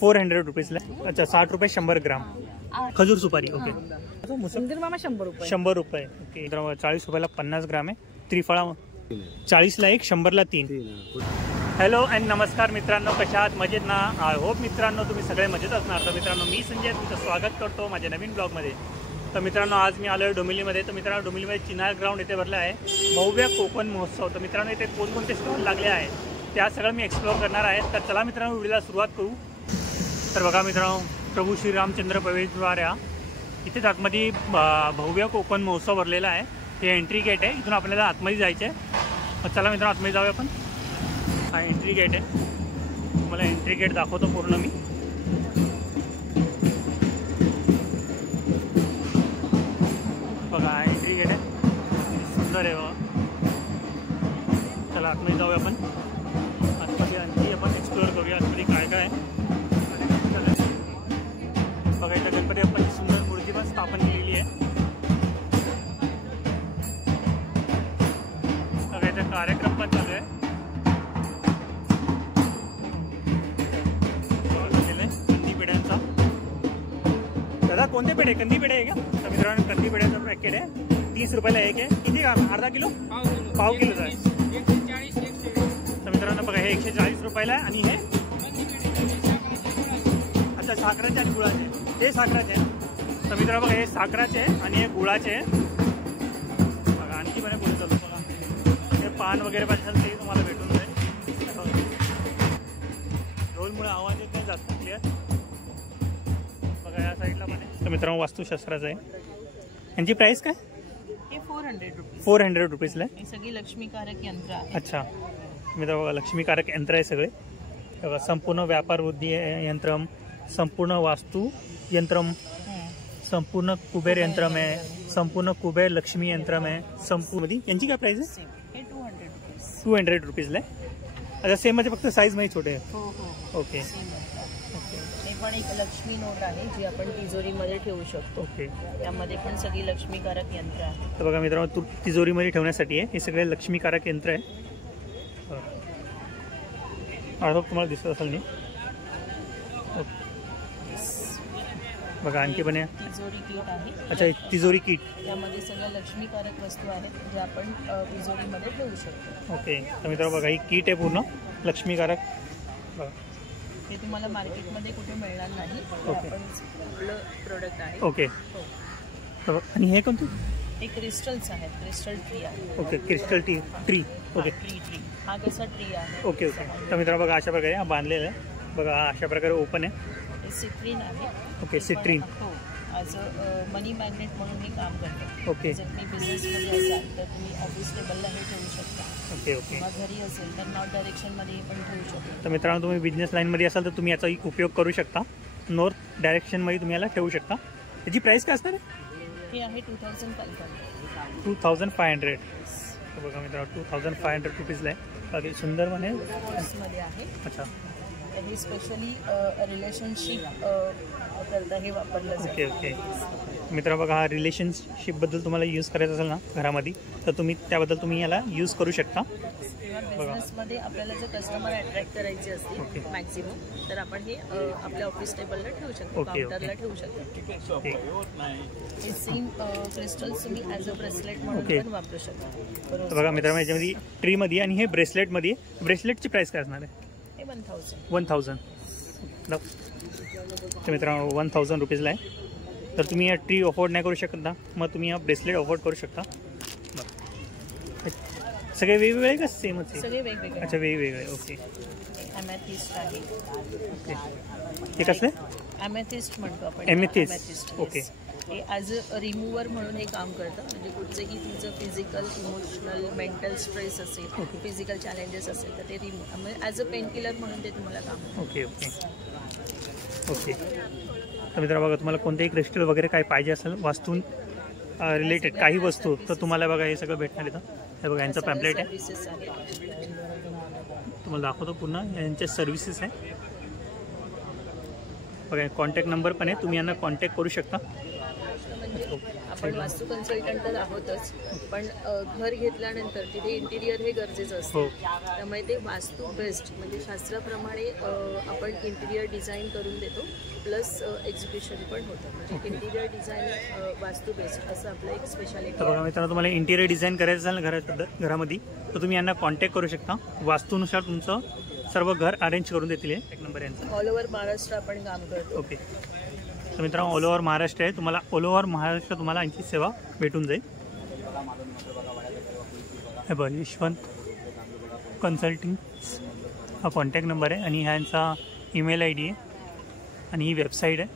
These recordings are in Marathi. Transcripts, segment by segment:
400 रुपीजला. अच्छा 60 रुपये 100 ग्राम. खजूर सुपारी. ओके. उंदीर मामा 100 रुपये. 100 रुपये. ओके. 40 रुपयाला 50 ग्राम आहे. त्रिफळा 40ला 1, 100ला 3. हॅलो अँड नमस्कार मित्रांनो, कशा आहात? मजेत ना? आय होप मित्रांनो तुम्ही सगळे मजेत असणार. तर मित्रांनो मी संजय तुमचं स्वागत करतो माझ्या नवीन ब्लॉगमध्ये. तर मित्रांनो आज मी आलो आहे डोंबिवलीमध्ये. तर मित्रांनो डोंबिवलीमध्ये चिनार ग्राउंड इथे भरला आहे भव्य कोकण महोत्सव. तर मित्रांनो इथे कोणकोणते स्टॉल लागले आहेत त्या सगळं मी एक्सप्लोअर करणार आहे. तर चला मित्रांनो व्हिडिओला सुरुवात करू. तर बघा मित्रांनो, प्रभू श्रीरामचंद्र प्रवेशद्वार इथेच आतमध्ये भव्य कोकण महोत्सव भरलेला आहे. हे एंट्री गेट आहे. इथून आपल्याला आतमध्ये जायचं आहे. चला मित्रांनो आतमध्ये जाऊया आपण. हा एंट्री गेट आहे. तुम्हाला एंट्री गेट दाखवतो पूर्ण मी. बघा हा एंट्री गेट आहे. सुंदर आहे बघा. चला आतमध्ये जाऊया आपण. आतमध्ये आणखी आपण एक्सप्लोअर करूया आतमध्ये काय काय आहे. बघा इथं गणपती बाप्पाची सुंदर मूर्ती पण स्थापन केलेली आहे. बघा इथं कार्यक्रम पण चालू आहे. दादा कोणते पेढे? कंदी पेढे आहे का? तर मित्रांनो कंदी पेढ्याचं पॅकेट आहे 30 रुपयाला एक आहे. किती का? अर्धा किलो? पाव किलोचा आहे. तर मित्रांनो बघा हे 140 रुपयाला आहे. आणि हे अच्छा साखराचे आणि गुळाचे. हे साखराचे आहे. तर मित्रांनो बघा हे साखराचे आहे आणि हे गुळाचे आहे. बघा आणखी बरे पुढे चालतो. बघा हे पान वगैरे पाहिजे असेल ते तुम्हाला भेटून जाईल. ढोलमुळे आवाज येत नाही जास्त क्लिअर. बघा या साईडला पण आहे. तर मित्रांनो वास्तुशास्त्राचं आहे. यांची प्राइस काय? हे 400 रुपये. 400 रुपीजला आहे. हे सगळी लक्ष्मीकारक यंत्र आहे. अच्छा मित्रांनो बघा लक्ष्मीकारक यंत्र आहे सगळे. बघा संपूर्ण व्यापार वृद्धी यंत्रम, संपूर्ण वास्तु यंत्रम, संपूर्ण कुबेर यंत्रम आहे, संपूर्ण कुबेर लक्ष्मी यंत्रम आहे. संपूर्ण यांची काय प्राइस आहे? हे 200 रुपये. 200 रुपीजला आहे. अच्छा सेम म्हणजे फक्त साईज मध्ये छोटे आहे. हो हो ओके. हे पण एक लक्ष्मी नोट आहे जी आपण तिजोरीमध्ये ठेवू शकतो. ओके. त्यामध्ये पण सगळी लक्ष्मीकारक यंत्र आहे. तर बघा मित्रांनो तिजोरीमध्ये ठेवण्यासाठी आहे. हे सगळे लक्ष्मीकारक यंत्र आहे. तुम्हाला दिसत असेल नाही. बघा आणखी पण तिजोरी किट आहे. अच्छा तिजोरी किट. त्यामध्ये सगळ्या लक्ष्मीकारक वस्तू आहेत ज्या आपण तिजोरीमध्ये ठेवू शकतो. ओके. तर मित्रांनो बघा ही किट आहे पूर्ण लक्ष्मीकारक. बघा हे तुम्हाला मार्केटमध्ये कुठे मिळणार नाही. ओके. आपलं प्रोडक्ट आहे. ओके. आणि हे कोणतं? हे क्रिस्टल्स आहेत. क्रिस्टल ट्री आहे. Okay crystal tree. Okay. Tree हा कसा ट्री आहे. Okay okay. तर मित्रांनो बघा अशा प्रकारे हा बांधलेला आहे. बघा अशा प्रकारे ओपन आहे. हे सिट्रीन आहे. Okay citrine. हो ॲज अ मनी मॅग्नेट म्हणून मी काम करतो. ओके. जर तुम्ही बिझनेसमध्ये असाल तर तुम्ही ऑफिस टेबलला हे ठेवू शकता. Okay okay. किंवा घरी असेल तर नॉर्थ डायरेक्शनमध्ये पण ठेवू शकता. तर मित्रांनो तुम्ही बिझनेस लाईनमध्ये असाल तर तुम्ही याचा उपयोग करू शकता. नॉर्थ डायरेक्शनमध्ये तुम्ही याला ठेवू शकता. त्याची प्राईस काय असणार आहे? हे आहे 2500. 2500. बघा मित्रांनो 2500 रुपीजला आहे. बाकी सुंदर पण आहे. मध्ये आहे. अच्छा. हे स्पेशली रिलेशनशिप करता हे वापरलं जातं. Okay okay. मित्रांनो बघा हा रिलेशनशिपबद्दल तुम्हाला यूज करायचं असेल ना घरामध्ये तर तुम्ही त्याबद्दल तुम्ही याला यूज करू शकता. बिझनेसमध्ये आपल्याला जर कस्टमर अट्रॅक्ट करायचे असतील मॅक्झिमम तर आपण हे आपल्या ऑफिस टेबलला ठेवू शकतो. काउंटरला ठेवू शकतो. हे सेम क्रिस्टल्स तुम्ही ॲज अ ब्रेसलेट म्हणून पण वापरू शकता. बघा मित्रांनो याच्यामध्ये ट्रीमध्ये आणि हे ब्रेसलेटमध्ये. ब्रेसलेटची प्राइस काय असणार आहे? हे 1000. 1000. तर मित्रांनो 1000 रुपीजला आहे. तर तुम्ही या ट्री अफोर्ड नाही करू शकत ना मग तुम्ही या ब्रेसलेट अफोर्ड करू शकता. सगळे वेगवेगळे का सेमच आहे? सगळे वेगवेगळे. अच्छा वेगवेगळे. ओके. ॲमेथिस्ट आहे. ओके. हे कसले? ॲमेथिस्ट म्हणतो आपण. ॲमेथिस्ट. ओके. हे ॲज अ रिमूव्हर म्हणून हे काम करतं. म्हणजे कुठचंही तुमचं फिजिकल इमोशनल मेंटल स्ट्रेस असेल फिजिकल चॅलेंजेस असेल तर ते म्हणजे ॲज अ पेन किलर म्हणून ते तुम्हाला काम. Okay okay okay. तर मित्रांनो बघा तुम्हाला कोणतेही क्रिस्टल वगैरे काय पाहिजे असेल वास्तू रिलेटेड काही वस्तू तर तुम्हाला बघा हे सगळं भेटणार इथं. हे बघा यांचं पॅम्पलेट आहे. तुम्हाला दाखवतो पुन्हा यांच्या सर्व्हिसेस आहे. बघा कॉन्टॅक्ट नंबर पण आहे. तुम्ही यांना कॉन्टॅक्ट करू शकता. प्रश्न म्हणजे आपण वास्तू कन्सल्टंट तर आहोतच, पण घर घेतल्यानंतर तिथे इंटिरियर हे गरजेचं असतं. त्यामुळे ते वास्तू बेस्ट म्हणजे शास्त्राप्रमाणे आपण इंटिरियर डिझाईन करून देतो, प्लस एक्झिक्युशन पण होतं. म्हणजे इंटिरियर डिझाईन वास्तू बेस्ट असं आपलं एक स्पेशालिटी आहे. मित्रांनो, तुम्हाला इंटिरियर डिझाईन करायचं असेल ना घरामध्ये, तर तुम्ही यांना कॉन्टॅक्ट करू शकता. वास्तूनुसार तुमचं सर्व घर अरेंज करून देतील. एक नंबर यांचा. ऑल ओव्हर महाराष्ट्र आपण काम करतो. ओके. तर मित्रांनो, ऑल ओव्हर महाराष्ट्र आहे. तुम्हाला ऑल ओव्हर महाराष्ट्र तुम्हाला यांची सेवा भेटून जाईल. हे बघ, यशवंत कन्सल्टिंग हा कॉन्टॅक्ट नंबर आहे आणि ह्यांचा ईमेल आय डी आहे आणि ही वेबसाईट आहे.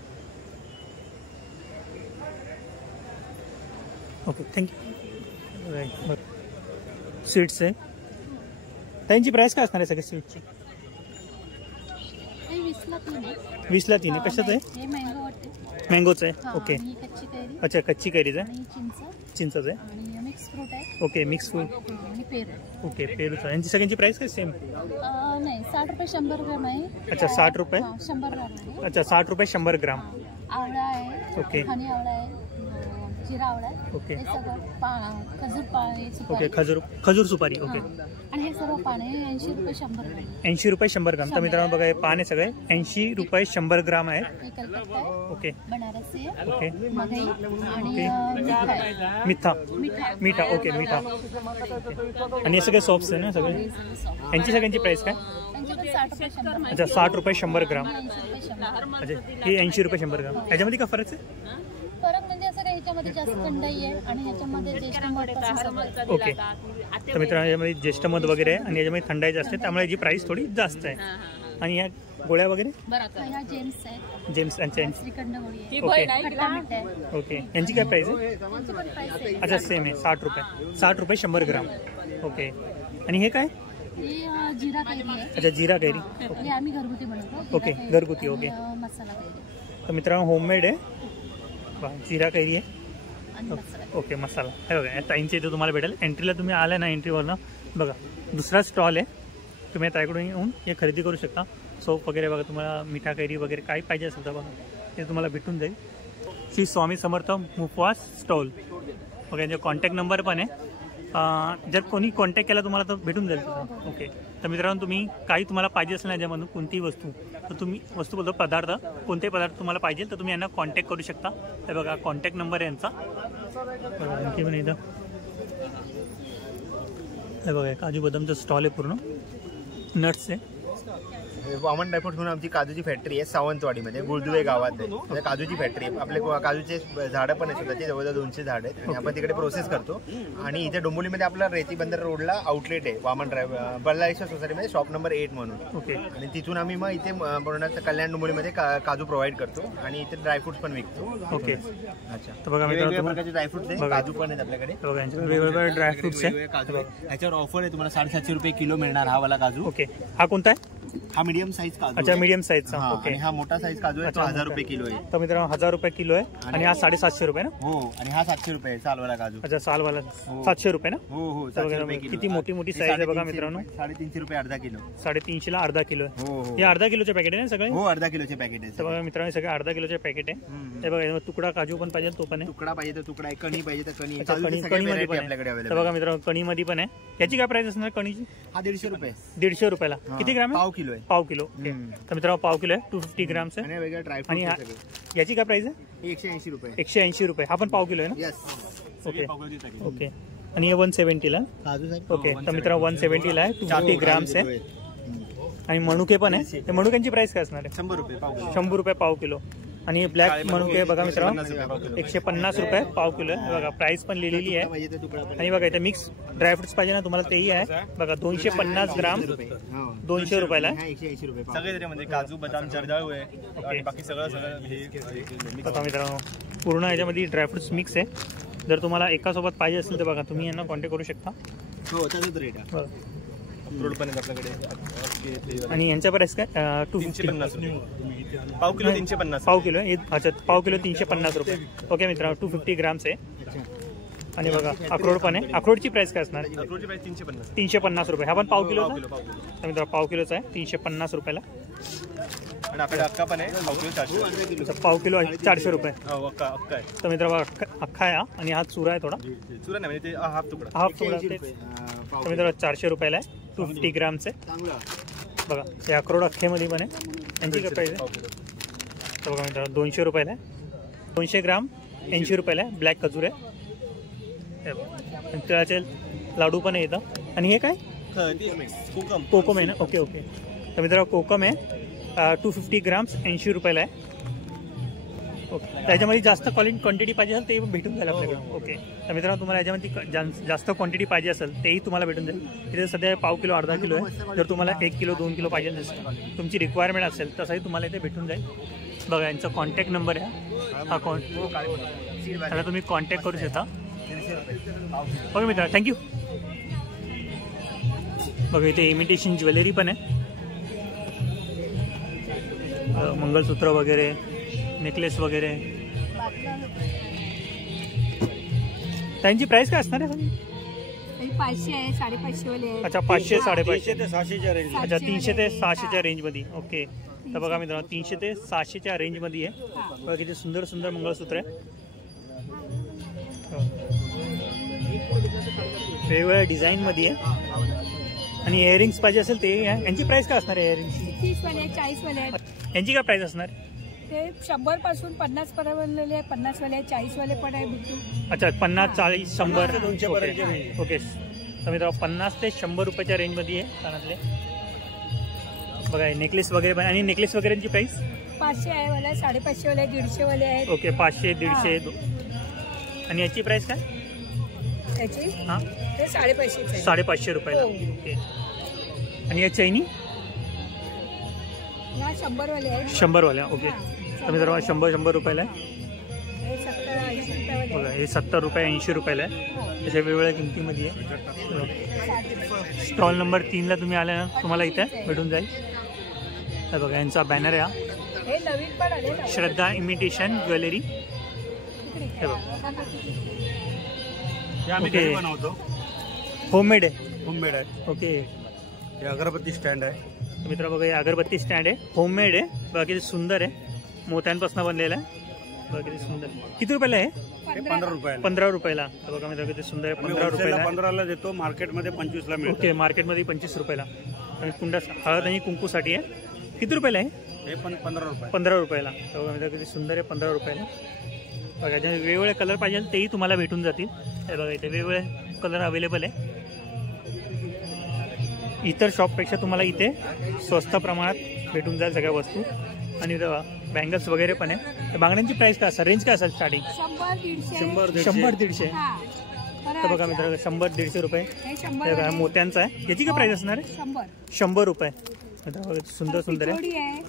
Okay, thank you. बरं, स्वीट्स आहे. त्यांची प्राईस काय असणार आहे सगळ्या स्वीटची? 20ला 3 आहे. कशाचं आहे? मँगोचं आहे. ओके. अच्छा, कच्ची कैरीचं आहे. चिंचचं आहे. Okay, mix fruit. ओके, पेरूचं. यांची सगळ्यांची प्राईस काय सेम? नाही, 60 रुपये 100 ग्राम आहे. अच्छा, 60 रुपये. 100 ग्राम आहे. अच्छा, 60 रुपये 100 ग्राम. आवळा आहे. ओके. हनी आवळा आहे. जिरा आवळा आहे. ओके. हे सगळं खजूर पाणी. ओके, खजूर सुपारी. ओके. आणि हे सर्व पाणी 80 रुपये 100 ग्राम. 80 रुपये 100 ग्राम. तर मित्रांनो बघा, हे पाने सगळे 80 रुपये 100 ग्राम आहे. हे कलकत्ता आहे. ओके. बनारसी आहे. ओके. मधई आणि मिठा. ओके, मिठा. आणि हे सगळे सॉफ्ट आहे ना सगळे? यांची सगळ्यांची प्राईस काय? त्यांच्याकडे 60 रुपये 100. अच्छा, 60 रुपये 100 ग्राम. 80 रुपये 100. अच्छा, हे 80 रुपये 100 ग्राम. याच्यामध्ये काय फरक आहे? फरक म्हणजे असं काही ह्याच्यामध्ये जास्त थंडाई आहे आणि ह्याच्यामध्ये ज्येष्ठ मधपासून सगळं. ओके. तर मित्रांनो, याच्यामध्ये ज्येष्ठ मध वगैरे आहे आणि याच्यामध्ये थंडाई जास्त आहे, त्यामुळे याची प्राईस थोडी जास्त आहे. आणि या गोळ्या वगैरे? ह्या जेम्स आहे. जेम्स यांच्या. श्रीखंड गोळी आहे. ओके. खट्टा मिठा आहे. ओके. यांची काय प्राईस आहे? त्यांची पण प्राइस आहे. अच्छा, सेम आहे. 60 रुपये. 60 रुपये 100 ग्राम. ओके. आणि हे काय? ही जिरा कैरी आहे. अच्छा, जिरा कैरी. हे आम्ही घरगुती बनवतो. ओके, घरगुती. ओके. मसाला कैरी. तर मित्रांनो, होममेड आहे. जिरा कैरी आहे. आणि मसाला. ओके, मसाला. हे बघा, या ताईंच्या इथे तुम्हाला भेटेल. एंट्रीला तुम्ही आला ना, एंट्रीवरनं बघा दुसरा स्टॉल आहे. तुम्ही ताईकडून येऊन हे खरेदी करू शकता. सोप वगैरे बघा, तुम्हाला मिठा कैरी वगैरे काय पाहिजे असेल तर बघा ते तुम्हाला भेटून जाईल. श्री स्वामी समर्थ मुखवास स्टॉल. ओके. यांचा कॉन्टॅक्ट नंबर पण आहे. जर कोणी कॉन्टॅक्ट केला तुम्हाला तर भेटून जाईल तुला. ओके. तर मित्रांनो, तुम्ही काही तुम्हाला पाहिजे असेल ना याच्यामधून कोणतीही वस्तू, तर तुम्ही वस्तू बोलतो पदार्थ, कोणतेही पदार्थ तुम्हाला पाहिजे तर तुम्ही यांना कॉन्टॅक्ट करू शकता. हे बघा, कॉन्टॅक्ट नंबर आहे यांचा. आणखी पण इथं हे बघा, काजू बदामचं स्टॉल आहे पूर्ण. नट्स आहे. वामन ड्रायफ्रूट म्हणून आमची काजूची फॅक्टरी आहे सावंतवाडीमध्ये, गुळदुवे गावात आहे. काजूची फॅक्टरी आहे. आपले काजूचे झाडं पण आहेत स्वतःचे, जवळजवळ 200 झाड आहेत आणि आपण तिकडे प्रोसेस करतो. आणि इथे डोंबिवलीमध्ये आपला रेती बंदर रोडला आउटलेट आहे वामन बल्लाळेश्वर सोसायटीमध्ये, शॉप नंबर 8 म्हणून. ओके. आणि तिथून आम्ही मग इथे पूर्ण कल्याण डोंबिवलीमध्ये काजू प्रोव्हाइड करतो आणि इथे ड्रायफ्रूट्स पण विकतो. ओके. अच्छा. तर बघा वेगवेगळ्या प्रकारचे ड्रायफ्रूट्स आहे, काजू पण आहेत आपल्याकडे. बघा, यांच्याकडे वेगवेगळे ड्रायफ्रुट्स आहे. काजू आहे. ह्याच्यावर ऑफर आहे, तुम्हाला 750 रुपये किलो मिळणार हा वाला काजू. ओके. हा कोणता आहे? हा मीडियम साईज काजू. अच्छा, मीडियम साईजचा. ओके. हा मोठा साईज काजू आहे, तो 1000 रुपये किलो आहे. तर मित्रांनो, 1000 रुपये किलो आहे. आणि हा 750 रुपये ना? हो. आणि हा 700 रुपये सालवाला काजू. अच्छा, सालवाला 700 रुपये ना? हो हो. 700 रुपये किलो. किती मोठी मोठी साईज आहे बघा मित्रांनो. 350 रुपये अर्धा किलो. 350 ला अर्धा किलो आहे. हो हो. हे अर्धा किलोचे पॅकेट आहे ना सगळे? हो, अर्धा किलोचे पॅकेट आहे. तर बघा मित्रांनो, सगळे अर्धा किलोचे पॅकेट आहे. हे बघा, तुकडा काजू पण पाहिजे तो पण आहे. तुकडा पाहिजे तर तुकडा आहे, कणी पाहिजे तर कणी. कणीमध्ये पण आपल्याकडे आहे. तर अवेलेबल. बघा मित्रांनो, कणीमध्ये पण आहे. याची काय प्राइस असणार कणीची? हा 150 रुपये. 150 रुपयाला. किती ग्राम आहे? पाव किलो आहे. पाव किलो. ओके. तर मित्रांनो, पाव किलो आहे. 250 ग्राम्स आहे. आणि वेगळ्या आणि ड्रायफ्रूट याची काय प्राइस आहे? 180 रुपये. 180 रुपये. हा पण पाव किलो आहे ना? यस. ओके. ओके. आणि हे 170 ला. काजू साहेब. ओके. तर मित्रांनो, 170 ला आहे. 250 ग्राम्स आहे. आणि मणुके पण आहे. ते मणुक्यांची प्राइस काय असणार आहे? 100 रुपये पाव किलो. 100 रुपये पाव किलो. आणि ब्लॅक मणुके बघा मित्रांनो, 150 रुपये पाव किलो आहे. बघा, प्राइस पण लिहिलेली आहे. पाहिजे तर तुकडा. आणि बघा, इथे मिक्स ड्रायफ्रुट्स पाहिजे ना तुम्हाला तेही आहे. बघा, 250 ग्राम 200 रुपयाला आहे. 180 रुपये पाव. सगळे म्हणजे काजू बदाम जर्दाळू आहे आणि बाकी सगळं हे बघा मित्रांनो, पूर्ण याच्यामध्ये ड्रायफ्रुट्स मिक्स आहे. जर तुम्हाला एकासोबत पाहिजे असेल तर बघा, तुम्ही यांना कॉन्टॅक्ट करू शकता. हो, त्याचाच रेट आहे. बघा. अक्रोड पण आहे आपल्याकडे. आणि यांच्या प्राइस काय? 350 रुपये पाव किलो. 350 पाव किलो आहे. अच्छा, पाव किलो 350 रुपये. ओके मित्रांनो, 250 ग्राम्स आहे. आणि बघा, अक्रोड पण आहे. अक्रोडची प्राइस काय असणार? अक्रोडची प्राइस 350. 350 रुपये. हा पण पाव किलो. पाव किलो. तर मित्रांनो, पाव किलोचा आहे 350 रुपयाला. आणि आपल्याकडे अक्का पण आहे, पाव किलो 400. अच्छा, पाव किलो आहे 400 रुपये. हो, अक्का आहे. तर मित्रांनो अख्खा आहे हा. आणि हा चुरा आहे थोडा, चुरा नाही म्हणजे ते हाफ तुकडा. हाफ तुकडा. तर मित्रांनो 400 रुपयाला आहे, 250 ग्रामचे. बघा हे अक्रोड अख्खेमध्ये पण आहे. यांची काय प्राईस आहे? तर बघा मित्रांनो 200 रुपयाला आहे. 200 ग्राम 80 रुपयाला आहे. ब्लॅक खजूर आहे. हे बघा तिळाचे लाडू पण आहे इथं. आणि हे काय कोकम आहे ना? Okay okay. तर मित्रांनो कोकम आहे 250 ग्राम्स 80 रुपयाला आहे. ओके. त्याच्यामध्ये जास्त क्वांटिटी पाहिजे असेल ते भेटून जाईल आपल्याकडे. ओके. तर मित्रांनो तुम्हाला याच्यामध्ये जास्त क्वांटिटी पाहिजे असेल तेही तुम्हाला भेटून जाईल. इथे सध्या पाव किलो अर्धा किलो आहे. जर तुम्हाला 1 किलो 2 किलो पाहिजे असेल, तुमची रिक्वायरमेंट असेल तसंही तुम्हाला इथे भेटून जाईल. बघा यांचा कॉन्टॅक्ट नंबर आहे हा. त्याला तुम्ही कॉन्टॅक्ट करू शकता. ओके मित्र, थँक्यू. बघा इथे इमिटेशन ज्वेलरी पण आहे. मंगळसूत्र वगैरे, नेकलेस वगैरे. त्यांची प्राइस काय असणार आहे? 500 आहे, 550 वाले आहे. अच्छा 500 550 ते 600च्या रेंज. अच्छा 300 ते 600च्या रेंजमध्ये. ओके. तर बघा मित्रांनो 300 ते 600च्या रेंजमध्ये आहे. बघा किती सुंदर सुंदर मंगळसूत्र आहे. वेगवेगळ्या डिझाईनमध्ये आहे. आणि इयरिंग्स पाहिजे असेल ते यांची प्राइस काय असणार आहे? इयरिंग्सची 30 वाले 40 वाले आहेत. यांची काय प्राइस असणार? ते 100 पासून 50 पर्यंत आहे. 50 वाले 40 वाले पण आहे बिट्टू. अच्छा 50 40 100 200 पर्यंतच्या range. ओके. तर मित्रांनो 50 ते 100 रुपयाच्या रेंजमध्ये आहे कानातले. बघा नेकलेस वगैरे पण. आणि नेकलेस वगैरेची प्राइस 500 आहे वाला, 550 वाले, 150 वाले आहेत. ओके 500 150. आणि याची प्राइस काय? त्याची हां ते 550 550 रुपयाला. ओके. आणि या चैनी या 100 वाले आहेत. 100 वाल्या. ओके. तर मित्रांनो 100 रुपयाला आहे. हे 70-80 रुपये वाले बघा हे 70 रुपये 80 रुपयाला आहे. अशा वेगवेगळ्या किमतीमध्ये आहे. स्टॉल नंबर 3ला तुम्ही आले ना, तुम्हाला इथे भेटून जाईल. हे बघा यांचा बॅनर आहे हा. हे नवीन पण आले ना. श्रद्धा इमिटेशन ज्वेलरी. हे बघा हे आम्ही ओके. घरी बनवतो, होममेड आहे. होममेड आहे. ओके. हे अगरबत्ती स्टँड आहे. मित्र बघा हे अगरबत्ती स्टँड आहे, होममेड आहे. बघा किती सुंदर आहे, मोत्यांपासून बनलेला आहे. बघा किती सुंदर. किती रुपयाला आहे? हे 15 रुपयाला. 15 रुपयाला. तर बघा मित्र किती सुंदर आहे. 15 रुपयाला. 15ला देतो, मार्केटमध्ये 25ला मिळतो. ओके. मार्केटमध्ये 25 रुपयाला. आणि कुंडा हळद आणि कुंकूसाठी आहे. किती रुपयाला आहे? हे पण 15 रुपये. 15 रुपयाला. तर बघा मित्र किती सुंदर आहे, 15 रुपयाला. बघा ज्या वेगवेगळे कलर पाहिजे तेही तुम्हाला भेटून जातील. हे बघा इथे वेगवेगळे कलर अवेलेबल आहे. इतर शॉपपेक्षा तुम्हाला इथे स्वस्त प्रमाणात भेटून जाईल सगळ्या वस्तू. आणि बँगल्स वगैरे पण आहे. बांगड्यांची प्राइस काय असेल, रेंज काय असेल स्टार्टिंग? 100-150. तर बघा मित्र 100-150 रुपये. हे बघा मोत्यांचा आहे. याची काय प्राइस असणार आहे? 100 रुपये. सुंदर सुंदर आहे.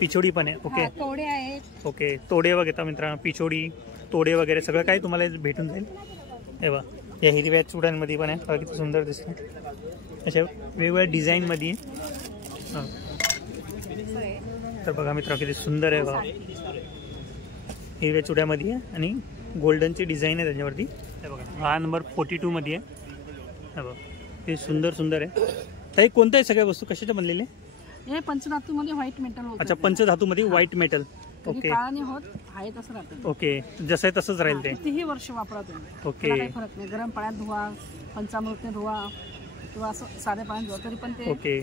पिछोडी पण आहे. ओके. तोडे आहेत. ओके. तोडे वगैरे मित्रांनो, पिछोडी तोडे वगैरे सगळं काही तुम्हाला भेटून जाईल. हे बघा या हिरव्या चुड्यांमध्ये पण आहे. बघा किती सुंदर दिसतं. अशा वेगवेगळ्या डिझाईनमध्ये. हां तर बघा मित्र किती सुंदर आहे. बघा हिरव्या चुड्यामध्ये आहे आणि गोल्डनची डिझाईन आहे त्याच्यावरती. हे बघा हा नंबर 42 मध्ये आहे. हे बघा हे सुंदर सुंदर आहे. ताई कोणत्या आहे सगळ्या वस्तू कशाच्या बनलेल्या? हे पंचधातूमध्ये व्हाईट मेटल होतं. अच्छा पंचधातूमध्ये व्हाईट मेटल. ओके. काळाने होत आहे तसं राहतं. ओके. जसं आहे तसंच राहील ते. कितीही वर्ष वापरा तुम्ही. ओके. काही फरक नाही. गरम पाण्यात धुवा, पंचामृतने धुवा किंवा असं साध्या पाण्यात धुवा तरी पण ते ओके.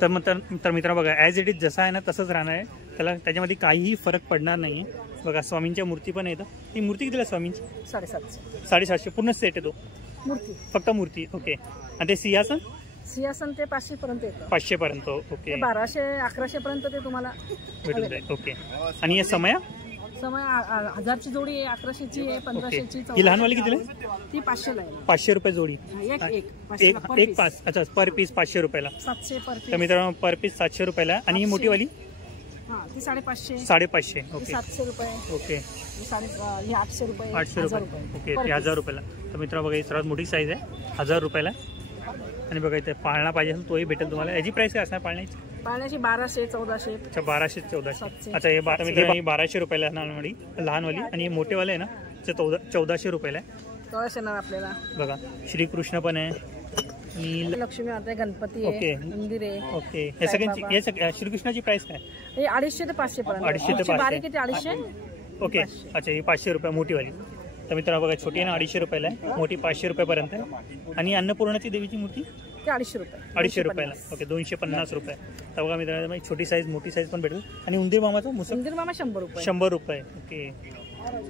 तर मग तर मित्र बघा ॲज इट इज जसं आहे ना तसंच राहणार आहे. त्याच्यामध्ये काहीही फरक पडणार नाही. बघा स्वामींच्या मूर्ती पण येतं. ही मूर्ती कितीला स्वामींची? 750. 750 पूर्ण सेट आहे तो. मूर्ती फक्त मूर्ती. ओके. आणि ते सिंहासन? सिंहासन ते 500 पर्यंत येतं. 500 पर्यंत. ओके. 1200-1100 पर्यंत ते तुम्हाला भेटून जाईल. ओके. आणि या समया? समय 1000ची जोडी आहे, 1100ची आहे, 1500ची. ही लहानवाली कितीला? ती 500 ला आहे. 500 रुपये जोडी. एक पाच. अच्छा पर पीस 500 रुपयाला. 700 पर तर मित्रांनो पर पीस 700 रुपयाला. आणि ही मोठीवाली? हां ती 550. 550. ओके. 700 रुपये. ओके. ही 800 रुपये. 800 रुपये. ओके. ती 1000 रुपयाला. तर मित्रांनो बघा ही सर्वात मोठी साईज आहे, 1000 रुपयाला. आणि बघा इथे पाळणा पाहिजे असेल तोही भेटेल तुम्हाला. याची प्राइस काय असणार पाळण्याची? पाळण्याची 1200-1400. अच्छा 1200-1400. 700. अच्छा हे 1200 रुपयाला लहानवाली. आणि हे मोठेवाले आहे ना ते 1400 रुपयाला आहे. कळश येणार आपल्याला. बघा श्रीकृष्ण पण आहे, आणि लक्ष्मी माता आहे, गणपती ओके. आहे, मंदिर आहे. ओके हे सगळ्यांची हे श्रीकृष्णाची प्राइस काय? हे 250 ते 500 पर्यंत. 250 ते 500. बारीक आहे ते 250. ओके अच्छा ही 500 रुपये मोठीवाली. तर मित्रांनो बघा छोटी आहे ना 250 रुपयाला आहे, मोठी 500 रुपयापर्यंत आहे. आणि अन्नपूर्णाची देवीची मूर्ती ते 250 रुपये. 250 रुपयाला. ओके 250 रुपये. तर बघा मित्रांनो छोटी साईज मोठी साईज पण भेटेल. आणि उंदीर मामाचा मुसळ मंदिर मामा 100 रुपये. 100 रुपये. ओके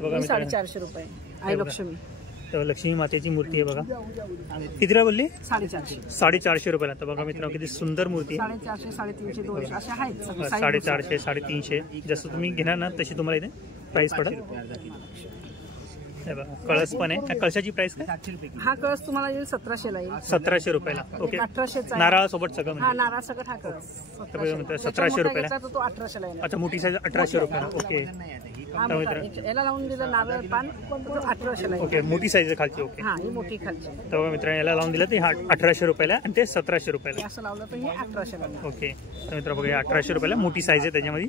बघा मित्रांनो 450 रुपये. आई लक्ष्मी तर लक्ष्मी मातेची मूर्ती आहे बघा. कितीला बोलली? 450. 450 रुपयाला. तर बघा मित्रांनो किती सुंदर मूर्ती आहे. 450, 350, 200 असे आहेत सगळे. 450, 350 जसं तुम्ही घेणार ना तशी तुम्हाला इथे प्राइस पडेल. हे बघा कळस पण आहे. कळशाची प्राइस काय? हा कळस तुम्हाला येईल 1700 ला येईल. 1700 रुपयाला. ओके 1800 चा नारळासोबत सगळं हा म्हणजे. नारळ सगळं हा कळस 1700 रुपयाला. तो 1800 ला येईल. अच्छा मोठी साईज 1800 रुपयाला. ओके हा मोठा. याला लावून दिलं नारळ पान तो 1800 ला येईल. ओके मोठी साईज आहे खालची. ओके हा ही मोठी खालची. तर बघा मित्रांनो याला लावून दिलं ते हा 1800 रुपयाला आणि ते 1700 रुपयाला. असं लावलं तर हे 1800 ला येईल. ओके तर मित्रांनो बघा 1800 रुपयाला मोठी साईज आहे त्याच्यामध्ये.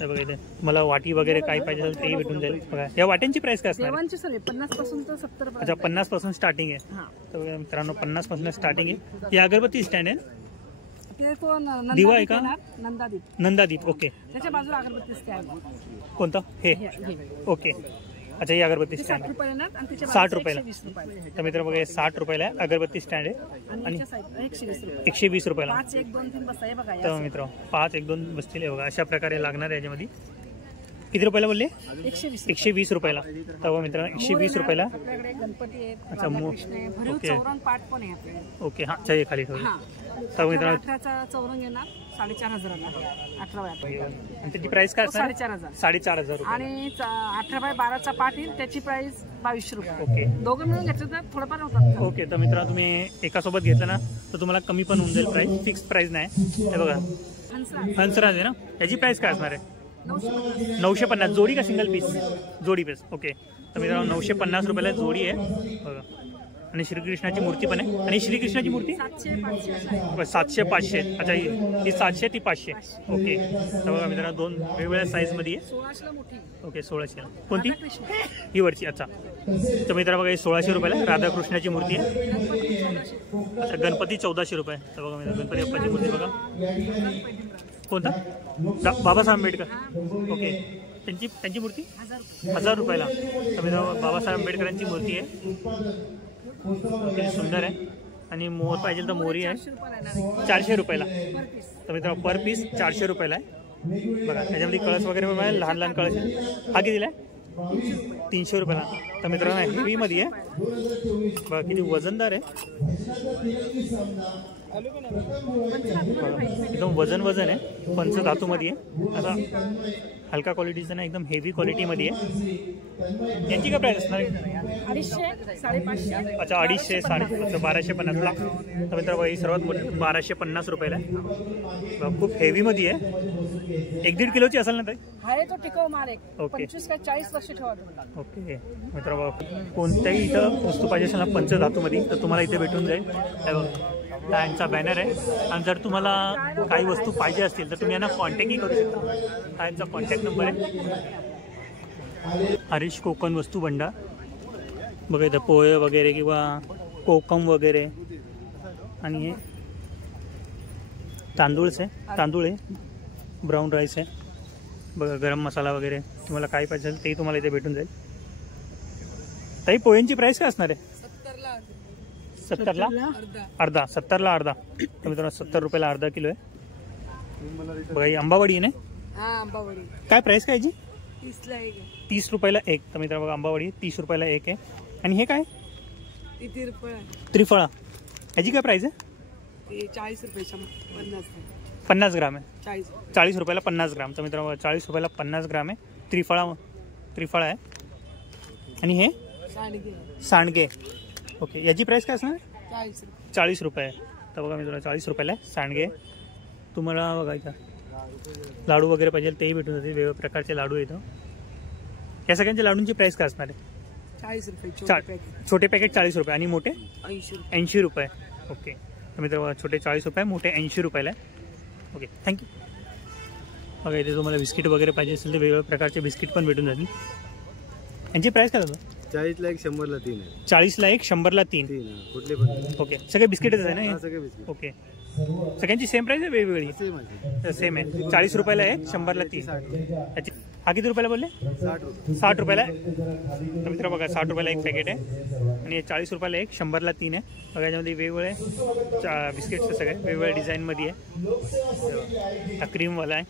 तर बघा इथे मला वाटी वगैरे काय पाहिजे असेल तेही भेटून जाईल. बघा या वाट्यांची प्राइस काय असणार? देवांची सगळे 50 पासून तर 70 अच्छा 50 पासून स्टार्टिंग आहे. हा तर बघा मित्रांनो 50 पासून स्टार्टिंग आहे. ही अगरबत्ती स्टँड आहे. ते तो दिवा आहे का? नंदादीप. नंदादीप. ओके त्याच्या बाजूला अगरबत्ती स्टँड. कोणतं हे? ओके अच्छा ही अगरबत्ती ते स्टँड 60 आहे. रुपये ना आणि त्याच्या 60 रुपयाला. 120 रुपये. तर मित्र बघा हे 60 रुपयाला आहे अगरबत्ती स्टँड आहे. आणि आणि याच्या साईडला 120 रुपये. 120 रुपयाला. 5 1 2 3 बसता हे बघा तर या मित्र 5 1 2 बसतील आहे बघा अशा प्रकारे लागणार आहे याच्यामध्ये. किती रुपयाला बोलले? 120. 120 रुपयाला. तर बघा मित्रांनो 120 रुपयाला. आपल्याकडे गणपती आहे, अच्छा, राधाकृष्ण आहे, भरीव ओके. चौरंग पाठ पण आहे आपल्याकडे. ओके हां चाहिए खाली ठेवली. हा तर मित्रांनो 18चा चौरंग येणार 4500 ला. 18 बाय आणि त्याची प्राइस काय असणार? 4500. 4500 रुपये. आणि 18 बाय 12चा पाठ येईल त्याची प्राइस 2200 रुपये. ओके दोघं मिळून घेतलं तर थोडंफार होतात. ओके तर मित्रांनो तुम्ही एकासोबत घेतलं ना तर तुम्हाला कमी पण होऊन जाईल. प्राइस फिक्स प्राइस नाही. हे बघा हंसराज आहे ना याची प्राइस काय असणार आहे? 950. जोडी का सिंगल पीस? जोडी पीस. ओके तर मित्रांनो 950 रुपयाला जोडी आहे बघा. आणि श्रीकृष्णाची मूर्ती पण आहे. आणि श्रीकृष्णाची मूर्ती 700 500. अच्छा ही 700 ती 500. ओके तर बघा मित्रांनो दोन वेगवेगळ्या साईजमध्ये आहे. 1600 मोठी. ओके 1600. कोणती? ही वरची. अच्छा तर मित्रांनो बघा ही 1600 रुपयाला राधाकृष्णाची मूर्ती आहे. अच्छा गणपती 1400 रुपये. तर बघा मित्रांनो गणपती बाप्पाची मूर्ती बघा. कोणता? बाबासाहेब आंबेडकर. ओके त्यांची मूर्ती 1000 रुपयाला. तर मित्रांनो बाबासाहेब आंबेडकरांची मूर्ती आहे. किती सुंदर आहे. आणि मोर पाहिजे तर मोरी आहे 400 रुपयाला. तर मित्रांनो पर पीस 400 रुपयाला आहे बघा. त्याच्यामध्ये कळस वगैरे पण आहे, लहान लहान कळस आहे. हा कितीला आहे? 300 रुपयाला. तर मित्रांनो हेवीमध्ये आहे बघा किती वजनदार आहे. एकदम वजन आहे. पंचधातूमध्ये आहे. असा हलका क्वालिटीचा ना एकदम हेवी क्वालिटीमध्ये आहे. यांची काय प्राइस असणार? 250 550. अच्छा 250 1250 ला. तर मित्रांनो ही सर्वात मोठी 1250 रुपयाला आहे. खूप हेवीमध्ये आहे. 1-1.5 किलोची असेल ना ताई? आहे तो टिकाऊ माल एक. ओके. 25 काय 40 वर्ष ठेवा तुम्ही. ओके मित्रांनो कोणत्याही इथं वस्तू पाहिजे असेल ना पंचधातूमध्ये तर तुम्हाला इथे भेटून जाईल. हे बघा यांचा बॅनर आहे. आणि जर तुम्हाला काही वस्तू पाहिजे असतील तर तुम्ही यांना कॉन्टॅक्टही करू शकता. हा यांचा कॉन्टॅक्ट नंबर आहे. हरीश कोकण वस्तू भंडार बघा इथं पोहे वगैरे किंवा कोकम वगैरे. आणि हे तांदूळ आहे ब्राऊन राईस आहे बघा. गरम मसाला वगैरे तुम्हाला काय पाहिजे असेल तेही तुम्हाला इथे भेटून जाईल. ताई पोह्यांची प्राइस काय असणार आहे? 70ला अर्धा. 70ला अर्धा. तर मित्रांनो 70 रुपयाला अर्धा किलो आहे बघा. ही आंबावडी आहे ना? हा आंबावडी. काय प्राइस काय याची? 30 ला एक. 30 रुपयाला एक. तर मित्रांनो बघा आंबावडी 30 रुपयाला एक आहे. आणि हे काय? 30 रुपये. त्रिफळा याची काय प्राइस आहे? 40 रुपये 50 ग्राम आहे. 40 रुपयाला 50 ग्राम. तर मित्रांनो 40 रुपयाला 50 ग्राम आहे. त्रिफळा आहे. आणि हे सांडगे. ओके याची प्राइस काय असणार? 40 रुपये. तर बघा मित्रांनो 40 रुपयाला आहे सांडगे. तुम्हाला बघायचं लाडू वगैरे पाहिजे तेही भेटून जातील. वेगवेगळ्या प्रकारचे लाडू येतं. या सगळ्यांच्या लाडूंची प्राइस काय असणार आहे? 40 रुपये. छोटे पॅकेट 40 रुपये आणि मोठे 80 रुपये. ओके तर मित्रांनो छोटे 40 रुपये मोठे 80 रुपयाला आहे. Okay thank you. बघा इथे तुम्हाला बिस्किट वगैरे पाहिजे असेल तर वेगवेगळ्या प्रकारचे बिस्किट पण भेटून जातील. यांची प्राइस काय होतं? 40ला 1 100ला 3 आहे. 40ला 1 100ला 3. कुठले पण ओके, सगळे बिस्किटच आहे ना हे? सगळे बिस्किट ओके, सगळ्यांची सेम प्राइस आहे वेगवेगळी? सेम आहे. सेम आहे. 40 रुपयाला 1 100ला 3. याची हा किती रुपयाला बोलले? 60 रुपये. 60 रुपयाला. तर मित्र बघा 60 रुपयाला एक पॅकेट आहे आणि 40 रुपयाला 1 100ला 3 आहे. बघा याच्यामध्ये वेगवेगळे बिस्किट्स सगळे वेगवेगळ्या डिझाईनमध्ये आहे. हा क्रीमवाला आहे,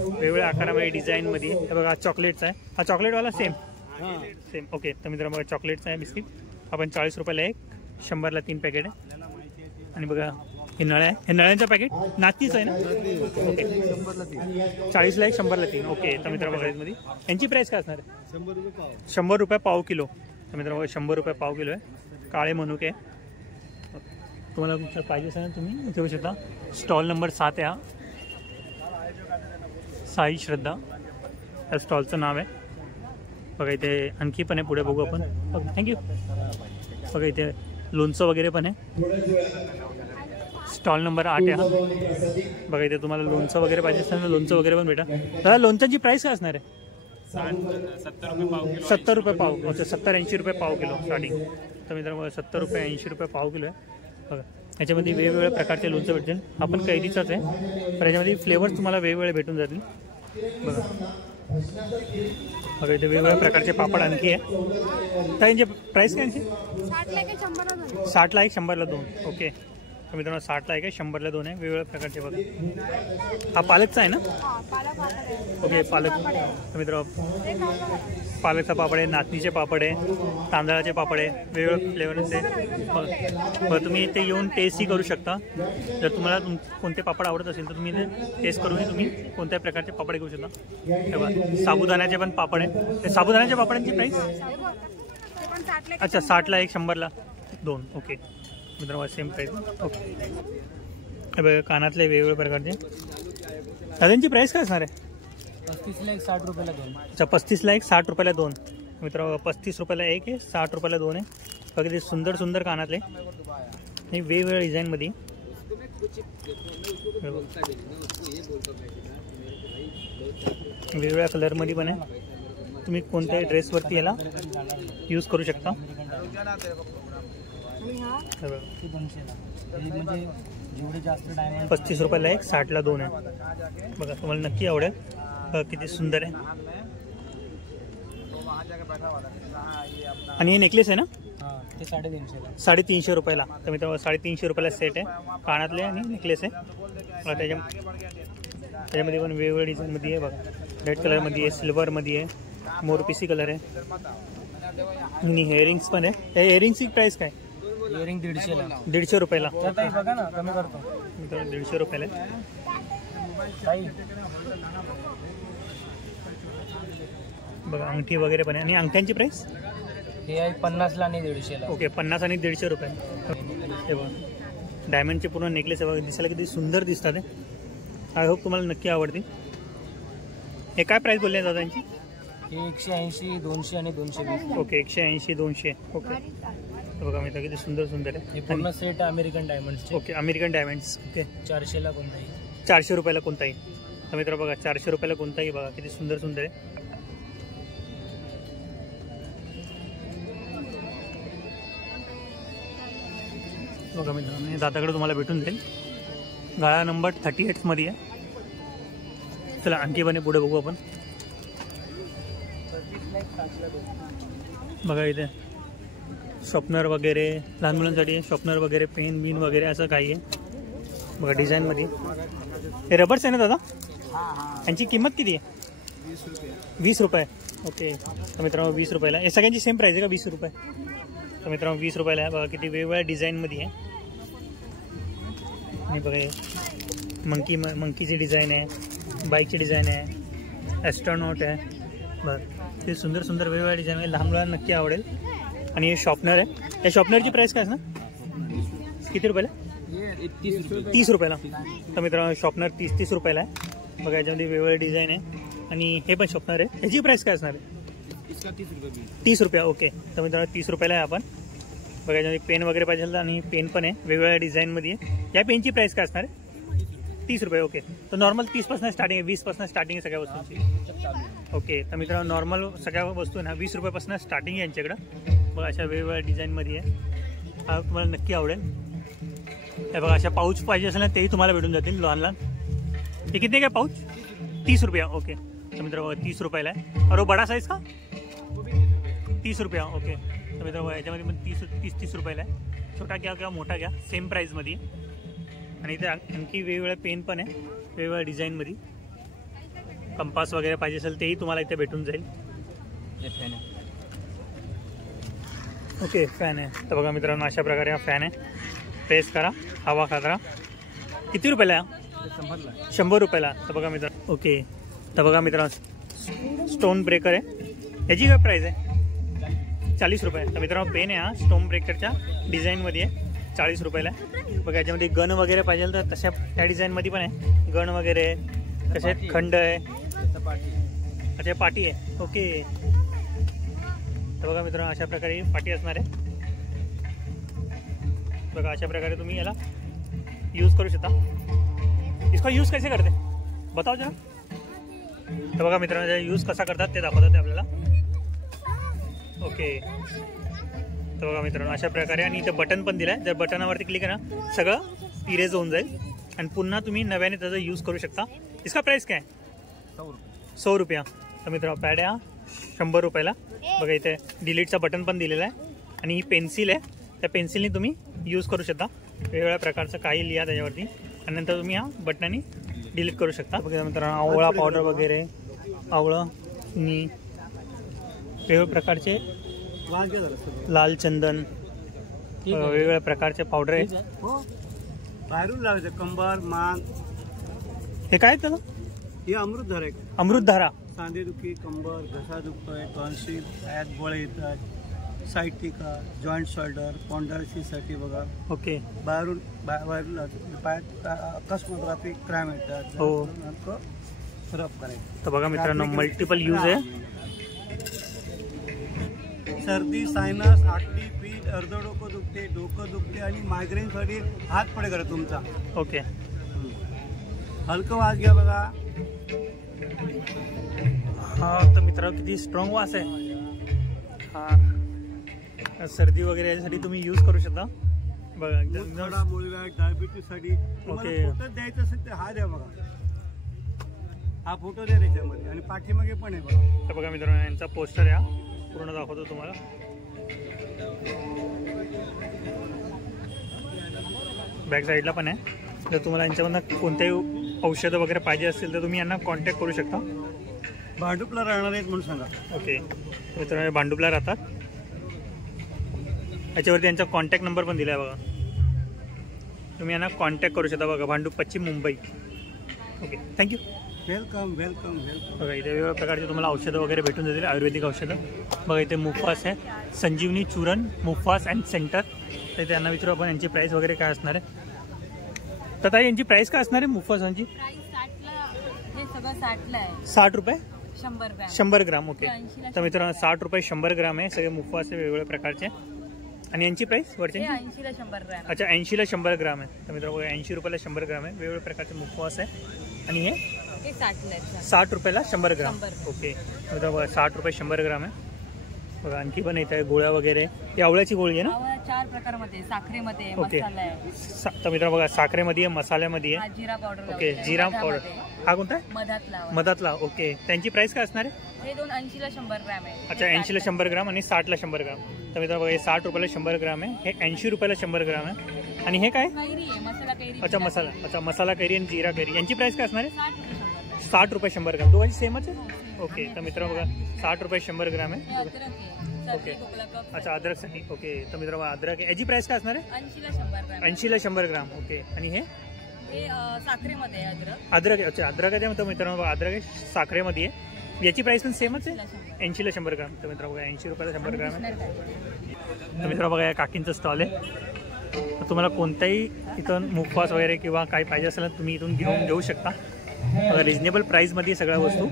वेगवेगळ्या आकारामध्ये डिझाईनमध्ये आहे. बघा हा चॉकलेटचा आहे. हा चॉकलेटवाला सेम सेम. ओके, तर मित्र बघा चॉकलेटचा आहे बिस्किट. आपण 40 रुपयाला 1 100ला 3 पॅकेट आहे. आणि बघा हे नळ्या आहे, हे नळ्यांचं पॅकेट नातीच आहे ना? ओके, 40ला 1 100ला 3. ओके, तर मित्र बघा यामध्ये यांची प्राइस काय असणार आहे? 100 रुपये पाव. 100 रुपये पाव किलो. तर मित्र बघा 100 रुपये पाव किलो आहे. काळे मनुके तुम्हाला कुठलं पाहिजे असेल ना तुम्ही घेऊ शकता. स्टॉल नंबर 7 आहे हा, साई श्रद्धा या स्टॉलचं नाव आहे. बघा इथे आणखी पण आहे, पुढे बघू आपण. बघा थँक्यू. बघा इथे लोणचं वगैरे पण आहे. स्टॉल नंबर 8 आहे हा. बघा इथे तुम्हाला लोणचं वगैरे पाहिजे असेल ना लोणचं वगैरे पण भेटा. दादा लोणच्याची प्राइस काय असणार आहे? 70 रुपये पाव. अच्छा, 70-80 रुपये पाव किलो स्टार्टिंग. तर मित्रांनो 70 रुपये 80 रुपये पाव किलो आहे. बघा याच्यामध्ये वेगवेगळ्या प्रकारचे लोणचं भेटतील. आपण कैरीचाच आहे, तर याच्यामध्ये फ्लेवर्स तुम्हाला वेगवेगळे भेटून जातील. बघा बघा इथे वेगवेगळ्या प्रकारचे पापड आणखी आहे. तर यांची प्राइस काय यांची? 60ला 1 100ला 2. ओके, तर मित्रांनो 60ला 1 100ला 2 आहे. वेगवेगळ्या प्रकारचे बघा. हा पालकचा आहे ना? ओके, पालक. तर मित्रांनो पालकचा पापड आहे, नाचणीचे पापड आहे, तांदळाचे पापड आहे, वेगवेगळ्या फ्लेवरचे. बरं तुम्ही इथे येऊन टेस्टही करू शकता. जर तुम्हाला कोणते पापड आवडत असेल तर तुम्ही इथे टेस्ट करूनही तुम्ही कोणत्याही प्रकारचे पापड घेऊ शकता. तेव्हा साबुदाण्याचे पण पापड आहे. ते साबुदाण्याच्या पापडांची प्राईस अच्छा 60ला 1 100ला 2. ओके मित्रांनो सेम प्राईस. ओके, हे बघा कानातले वेगवेगळ्या प्रकारचे. दादांची प्राईस काय असणार आहे? 35ला 1 60 रुपयाला 2. अच्छा 35ला 1 60 रुपयाला 2. मित्रांनो 35 रुपयाला 1 आहे, 60 रुपयाला 2 आहे. बघा ते सुंदर सुंदर कानातले हे वेगवेगळ्या डिझाईनमध्ये. वेगवेगळ्या कलरमध्ये पण आहे. तुम्ही कोणत्याही ड्रेसवरती याला यूज करू शकता. 35 रुपयाला 1 60ला 2 आहे. बघा तुम्हाला नक्की आवडेल. किती सुंदर आहे. आणि हे नेकलेस आहे ना? ते 350ला 350 रुपयाला. तर मित्रांनो 350 रुपयाला सेट आहे, कानातले आणि नेकलेस आहे. त्याच्यामध्ये पण वेगवेगळ्या डिझाईनमध्ये आहे. बघा रेड कलरमध्ये आहे, सिल्वरमध्ये आहे, मोरपिसी कलर आहे आणि हेअरिंग्स पण आहे. या हेअरिंग्सची प्राईस काय? इयरिंग 150ला 150 रुपयाला. बघा ना कमी करतो. मित्रांनो 150 रुपयाला. बघा अंगठी वगैरे पण आहे. आणि अंगठ्यांची प्राईस? हे आहे 50ला आणि 150ला. ओके 50 आणि 150 रुपये. हे बघा डायमंडचे पूर्ण नेकलेस आहे. बघा दिसायला किती सुंदर दिसतात ते. आय होप तुम्हाला नक्की आवडतील. हे काय प्राईस बोलले दादांची? हे 180 200 आणि 220. ओके 180 200. ओके बघा मित्र किती सुंदर सुंदर आहे. हे पूर्ण सेट अमेरिकन डायमंड्सचे. Okay American diamonds. ओके 400ला कोणताही. 400 रुपयाला कोणताही. तर मित्र बघा 400 रुपयाला कोणताही. बघा किती सुंदर सुंदर आहे. बघा मित्रांनो दादाकडे तुम्हाला भेटून जाईल. गाळा नंबर 38 मध्ये आहे. चला आणखी पण पुढे बघू आपण. बघा इथे शॉर्पनर वगैरे लहान मुलांसाठी शॉर्पनर वगैरे पेन बिन वगैरे असं काही आहे. बघा डिझाईनमध्ये. हे रबर्स आहे ना दादा? यांची किंमत किती आहे? 20 रुपये. ओके तर मित्रांनो 20 रुपयाला. हे सगळ्यांची सेम प्राईस आहे का 20 रुपये? तर मित्रांनो 20 रुपयाला आहे. बघा किती वेगवेगळ्या डिझाईनमध्ये आहे. आणि बघा मंकीची डिझाईन आहे, बाईकची डिझाईन आहे, ॲस्ट्रॉनॉट आहे. बघ ते सुंदर सुंदर वेगवेगळ्या डिझाईन आहे. लहान मुलांना नक्की आवडेल. आणि हे शॉर्पनर आहे. या शॉर्पनरची प्राईस काय असणार? किती रुपयाला? 30 रुपयाला. तर मित्रांनो शॉर्पनर 30 रुपयाला आहे. बघा याच्यामध्ये वेगवेगळे डिझाईन आहे. आणि हे पण शॉर्पनर आहे. ह्याची प्राईस काय असणार आहे? 30 रुपया. ओके तर मित्रांनो 30 रुपयाला आहे. आपण बघा याच्यामध्ये पेन वगैरे पाहिजे आणि पेन पण आहे वेगवेगळ्या डिझाईनमध्ये आहे. या पेनची प्राईस काय असणार आहे? 30 रुपये. ओके तर नॉर्मल 30 पासून स्टार्टिंग आहे, 20 पासून स्टार्टिंग आहे सगळ्या वस्तूंची. ओके. तर मित्रांनो नॉर्मल सगळ्या वस्तू ना 20 रुपयापासून स्टार्टिंग आहे यांच्याकडं. बघा अशा वेगवेगळ्या डिझाईनमध्ये आहे. हा तुम्हाला नक्की आवडेल. हे बघा अशा पाऊच पाहिजे असेल ना तेही तुम्हाला भेटून जातील लहान लहान. हे किती काय पाऊच? 30 रुपया. ओके. तर मित्रांनो 30 रुपयाला आहे. और बडा साईज का 30 रुपया. ओके. तर मित्रांनो याच्यामध्ये पण 30 रुपयाला आहे. छोटा घ्या किंवा मोठा घ्या सेम प्राईजमध्ये. आणि इथे आणखी वेगवेगळ्या पेन पण आहे वेगवेगळ्या डिझाईनमध्ये. कंपास वगैरे पाहिजे असेल तेही तुम्हाला इथे भेटून जाईल. ओके. फॅन आहे. तर बघा मित्रांनो अशा प्रकारे हा फॅन आहे. प्रेस करा हवा खाकरा. किती रुपयाला आहे? 100 रुपयाला. तर बघा मित्रांनो. ओके. तर बघा मित्रांनो स्टोन ब्रेकर आहे. याची काय प्राईस आहे? 40 रुपये. तर मित्रांनो पेन आहे हा स्टोन ब्रेकरच्या डिझाईनमध्ये आहे. 40 रुपयाला. बघा याच्यामध्ये गन वगैरे पाहिजे तर तशा त्या डिझाईनमध्ये पण आहे. गन वगैरे तसे खंड आहे. अच्छा पाटी आहे. ओके. तर बघा मित्रांनो अशा प्रकारे पाटी असणार आहे. बघा अशा प्रकारे तुम्ही याला यूज करू शकता. इसका यूज कैसे करते बताओ जरा. तर बघा मित्रांनो यूज कसा करतात ते दाखवतात ते आपल्याला. ओके. तर बघा मित्रांनो अशा प्रकारे. आणि इथे बटन पण दिलं आहे. जर बटनावरती क्लिक करा सगळं इरेज होऊन जाईल आणि पुन्हा तुम्ही नव्याने त्याचा यूज करू शकता. इसका प्राइस काय? 100 रुपया. तर मित्रांनो पॅड आहे 100 रुपयाला. बघा इथे डिलीटचा बटन पण दिलेला आहे. आणि ही पेन्सिल आहे. त्या पेन्सिलने तुम्ही यूज करू शकता. वेगवेगळ्या प्रकारचं काही लिहा त्याच्यावरती आणि नंतर तुम्ही ह्या बटनाने डिलीट करू शकता. बघा मित्रांनो आवळा पावडर वगैरे आवळं नी वेगवेगळ्या प्रकारचे लाल चंदन वेगवेगळ्या प्रकारचे पावडर आहे. बाहेरून लावायचं कंबर मान. हे काय त्याला? हे अमृतधारा आहे. अमृतधारा. सांधेदुखी कंबर घसा दुखतोय टॉन्सिल पायात गोळे येतात सायटिका जॉईंट शोल्डर पॉन्डरसीसाठी बघा. ओके. बाहेरून पायात अकस्मात क्रॅम येतात. हो. रब करायचं. तर बघा मित्रांनो मल्टिपल यूज आहे. सर्दी सायनस आटली पीठ अर्ध डोकं दुखते आणि मायग्रेनसाठी हात पडे करा तुमचा. ओके. हलकं वास घ्या बघा. हा तर मित्रांनो किती स्ट्रॉंग वास आहे. हा सर्दी वगैरे याच्यासाठी तुम्ही यूज करू शकता. बघा एकदम मुळव्याध डायबिटीससाठी. ओके. फोटो द्यायचं असेल तर हा द्या बघा. हा फोटो द्या त्याच्यामध्ये आणि पाठीमागे पण आहे बघा. तर बघा मित्रांनो यांचा पोस्टर या पूर्ण दाखवतो तुम्हाला. बॅक साईडला पण आहे. जर तुम्हाला यांच्यामधून कोणतेही औषधं वगैरे पाहिजे असतील तर तुम्ही यांना कॉन्टॅक्ट करू शकता. भांडुपला राहणार आहेत म्हणून सांगा. ओके. मित्रांनो भांडुपला राहतात. याच्यावरती यांचा कॉन्टॅक्ट नंबर पण दिला आहे बघा. तुम्ही यांना कॉन्टॅक्ट करू शकता. बघा भांडूप पश्चिम Mumbai. Okay thank you. Welcome welcome welcome. बघा इथे वेगवेगळ्या प्रकारचे तुम्हाला औषधं वगैरे भेटून जातील आयुर्वेदिक औषधं. बघा इथे मुफास आहे संजीवनी चूरण मुफास अँड सेंटर. तर त्यांना विचारू आपण यांची प्राईस वगैरे काय असणार आहे. तर ताई यांची प्राईस काय असणार आहे मुफासांची? 60 रुपये 100 ग्राम. ओके. तर मित्रांनो 60 रुपये 100 ग्राम आहे. सगळे मुफास आहे वेगवेगळ्या प्रकारचे. आणि यांची प्राईस वरची 80ला 100 ग्रॅम. अच्छा 80ला 100 ग्राम आहे. तर मित्रांनो 80 रुपयाला 100 ग्राम आहे. वेगवेगळ्या प्रकारचे मुफास आहे. आणि हे 60 रुपयाला 100 ग्राम. ओके. मित्रांनो 60 रुपये 100 ग्राम आहे. बघा आणखी पण येत आहे गोळ्या वगैरे. ही आवळ्याची गोळी आहे ना? 4 प्रकारमध्ये साखरेमध्ये ओके. मसाला आहे. तर मित्रांनो बघा साखरेमध्ये आहे मसाल्यामध्ये आहे. जिरा पावडर. ओके. जिरा पावडर. हा कोणता आहे? मधातला. मधातला. ओके. त्यांची प्राइस काय असणार आहे? हे 80ला 100 ग्रॅम आहे. अच्छा 80ला 100 ग्राम आणि 60ला 100 ग्राम. तर मित्रांनो बघा हे 60 रुपयाला 100 ग्राम आहे. हे 80 रुपयाला 100 ग्राम आहे. आणि हे काय? कैरी आहे मसाला कैरी. अच्छा मसाला. अच्छा मसाला कैरी आणि जिरा कैरी. यांची प्राइस काय असणार आहे? 60 60 रुपये 100 ग्राम. दोघांची सेमच आहे. ओके. तर मित्रांनो बघा 60 रुपये 100 ग्राम आहे. ओके. अच्छा अद्रकसाठी. ओके. तर मित्रांनो अद्रक याची प्राइस काय असणार आहे? 80ला 100 ग्रॅम. 80ला 100 ग्राम. ओके. आणि हे साखरेमध्ये आहे अद्रक. अद्रक. अच्छा अद्रकाच्या तर मित्रांनो अद्रक आहे साखरेमध्ये आहे. याची प्राइस पण सेमच आहे 80ला 100 ग्राम. तर मित्रांनो बघा 80 रुपयाला 100 ग्राम आहे. तर मित्रांनो बघा या काकींचं स्टॉल आहे. तर तुम्हाला कोणताही इथून मुखवास वगैरे किंवा काही पाहिजे असेल तर तुम्ही इथून घेऊ शकता. बघा रिजनेबल प्राईसमध्ये सगळ्या वस्तू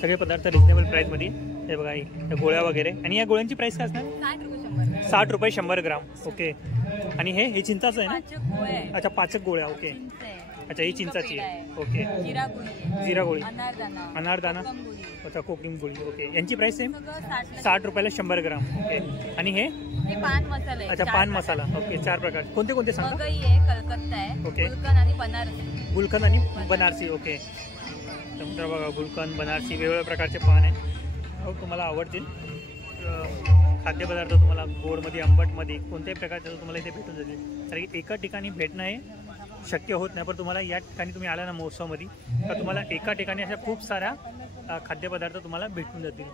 सगळे पदार्थ रिजनेबल प्राईसमध्ये. हे बघा या गोळ्या वगैरे. आणि या गोळ्यांची प्राइस काय असणार? 60 रुपये 100 ग्राम. ओके. आणि हे चिंचाचं आहे ना? अच्छा पाचक गोळ्या. ओके. अच्छा ही चिंचाची आहे. ओके जिरा गोळी, जिरा गोळी, अनारदाना, अनारदाना, कोकम अच्छा कोकिंग गोळी. ओके यांची प्राइस सेम सगळं 60 रुपयाला 100 ग्राम. ओके आणि हे हे पान मसाला आहे. अच्छा पान मसाला. ओके 4 प्रकार कोणते कोणते सांगा. मगई आहे, कलकत्ता आहे, ओके. गुलकंद आणि बनारसी. गुलकंद आणि बनारसी. ओके तर बघा गुलकंद बनारसी वेगवेगळ्या प्रकारचे पान आहे. हो तुम्हाला आवडतील. खाद्यपदार्थ तुम्हाला गोडमध्ये आंबटमध्ये कोणत्याही प्रकारचं तुम्हाला इथे भेटून जातील. कारण की एका ठिकाणी भेटणं हे शक्य होत नाही, पण तुम्हाला या ठिकाणी तुम्ही आला ना महोत्सवामध्ये तर तुम्हाला एका ठिकाणी अशा खूप साऱ्या खाद्यपदार्थ तुम्हाला भेटून जातील.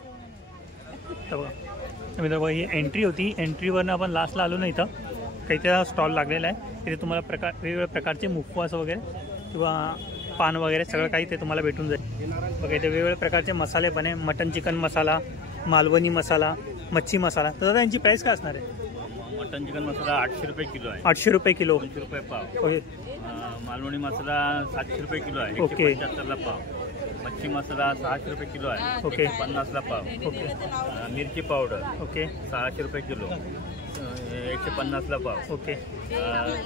तर बघा मित्रांनो ही एंट्री होती. एंट्रीवरनं आपण लास्टला आलो ना इथं काही त्या स्टॉल लागलेला आहे. तिथे तुम्हाला वेगवेगळ्या प्रकारचे मुखवास वगैरे किंवा पान वगैरे सगळं काही ते तुम्हाला भेटून जाईल. बघा इथे वेगवेगळ्या प्रकारचे मसाले पण आहे. मटन चिकन मसाला, मालवणी मसाला, मच्छी मसाला. तर दादा यांची प्राईस काय असणार आहे. मटन चिकन मसाला 800 रुपये किलो आहे. 800 रुपये किलो. 200 रुपये पाव. ओके मालवणी मसाला 700 रुपये किलो आहे. ओके. 175ला पाव. मच्छी मसाला 600 रुपये किलो आहे. ओके. 150ला पाव. ओके मिरची पावडर ओके 600 रुपये किलो. 150ला पाव. ओके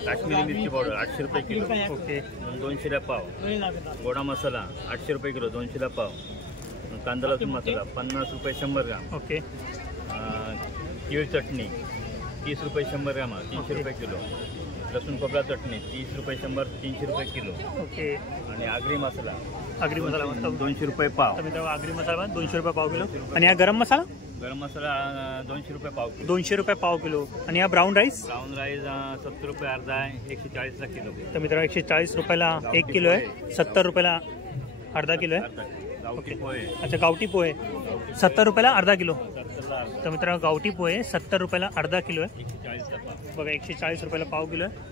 काश्मीरी मिरची पावडर 800 रुपये किलो. ओके 200ला पाव. गोडा मसाला 800 रुपये किलो. 200ला पाव. कांदा लसूण मसाला 50 रुपये 100 ग्राम. ओके तीळ चटणी 30 रुपये 100 ग्राम 300 रुपये किलो. लसूण खोबरा चटणी 30 रुपये 100 300 रुपये किलो. ओके आणि आगरी मसाला आगरी मसाला 200 रुपये पाव. तर मित्रांनो आगरी मसाला 200 रुपये पाव किलो. आणि हा गरम मसाला गरम मसाला 200 रुपये पाव किलो. 200 रुपये पाव किलो. आणि हा ब्राऊन राईस ब्राऊन राईस 70 रुपये अर्धा आहे. 140ला किलो. तर मित्रांनो 140 रुपयाला 1 किलो आहे. 70 रुपयाला अर्धा किलो आहे. अर्धा किलो. गावठी पोहे अच्छा गावठी पोहे 70 रुपयाला अर्धा किलो. 70ला अर्धा. तर मित्रांनो गावठी पोहे 70 रुपयाला अर्धा किलो आहे. 140ला पाव. बघा 140 रुपयाला पाव किलो आहे.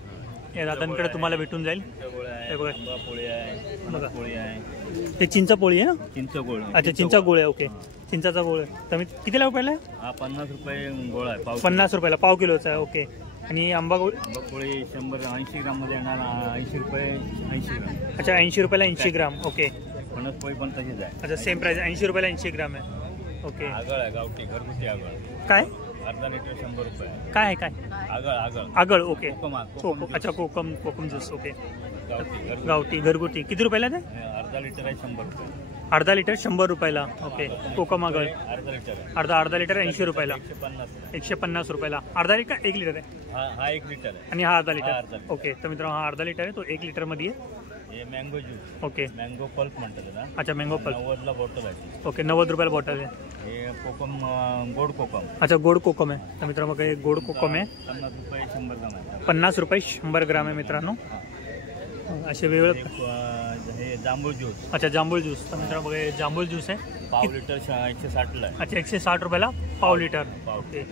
या दादांकडे तुम्हाला भेटून जाईल. चिंचगोळ आहे. हे बघा. आंबा पोळी आहे. बघा. पोळी आहे. ते चिंच पोळी आहे ना. चिंचगोळ. अच्छा चिंचा गोळ आहे. ओके चिंचाचा गोळ आहे. तर मी कितीला रुपयाला आहे. हा 50 रुपये गोळ आहे. पाव 50 रुपयाला पाव किलोचा आहे. ओके आणि आंबा गोळ आंबा पोळी 180 ग्राम मध्ये येणार 80 रुपये 80 ग्राम. अच्छा 80 रुपयाला 80 ग्राम. ओके फणस पोळी पण तशीच आहे. अच्छा सेम प्राइस 80 रुपयाला 80 ग्राम आहे. ओके आगळ आहे घरगुती आगळ. काय अर्धा लिटर 100 रुपये. काय आहे काय आगळ आगळ. ओके कोकम अच्छा कोकम ज्यूस. ओके गावठी गावठी घरगुती किती रुपयाला ते. अर्धा लिटर आहे 100 रुपये. अर्धा लिटर 100 रुपयाला. ओके कोकम आगळ अर्धा लिटर आहे. अर्धा लिटर 80 रुपयाला. 150. 150 रुपयाला. अर्धा लिटर का 1 लिटर आहे. हा 1 लिटर आहे. आणि हा अर्धा हा अर्धा लिटर. लिटर. ओके तर मित्रांनो हा अर्धा लिटर आहे तो 1 लिटरमध्ये आहे. हे mango juice. Okay mango pulp म्हणतात त्याला. अच्छा मँगो पल्प. 90ला बॉटल आहे. ओके 90 रुपयाला बॉटल आहे. हे कोकम गोड कोकम अच्छा गोड कोकम आहे. तर मित्रांनो बघा हे गोड कोकम आहे. 50 रुपये 100 ग्राम आहे. 50 रुपये 100 ग्राम आहे मित्रांनो. असे वेगवेगळे. हे जांभूळ ज्यूस अच्छा जांभूळ ज्यूस. तर मित्रांनो बघा हे जांभूळ ज्यूस आहे. पाव लिटर 160ला आहे. अच्छा 160 रुपयाला पाव लिटर. पाव. ओके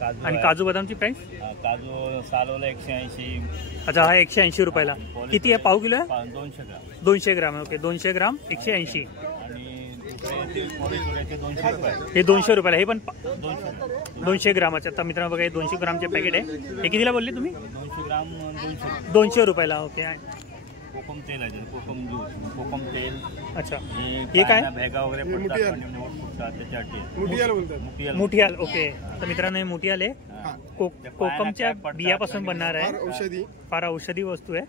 काजू आणि आहे. काजू बदामची प्राइस. काजू सालवला 180. अच्छा हा 180 रुपयाला. किती आहे पाव किलो आहे. 200 ग्राम. 200 ग्राम आहे. ओके 200 ग्राम 180. आणि दुसरे ते पोळीचे 200 रुपये. हे 200 रुपयाला. हे पण 200 200 ग्रामाचे. तर मित्रांनो बघा हे 200 ग्रामचे पॅकेट आहे. हे कितीला बोलले तुम्ही. 200 ग्राम 200. 200 रुपयाला. ओके कोकम तेल आहे त्याचं. कोकम ज्यूस कोकम तेल. अच्छा हे काय? भेगा वगैरे पडतात फुटतात त्याच्यासाठी. मुठियाल. ओके तर मित्रांनो हे मुठियाल आहे. कोकमच्या बियापासून बनणार आहे. फार औषधी वस्तू आहे.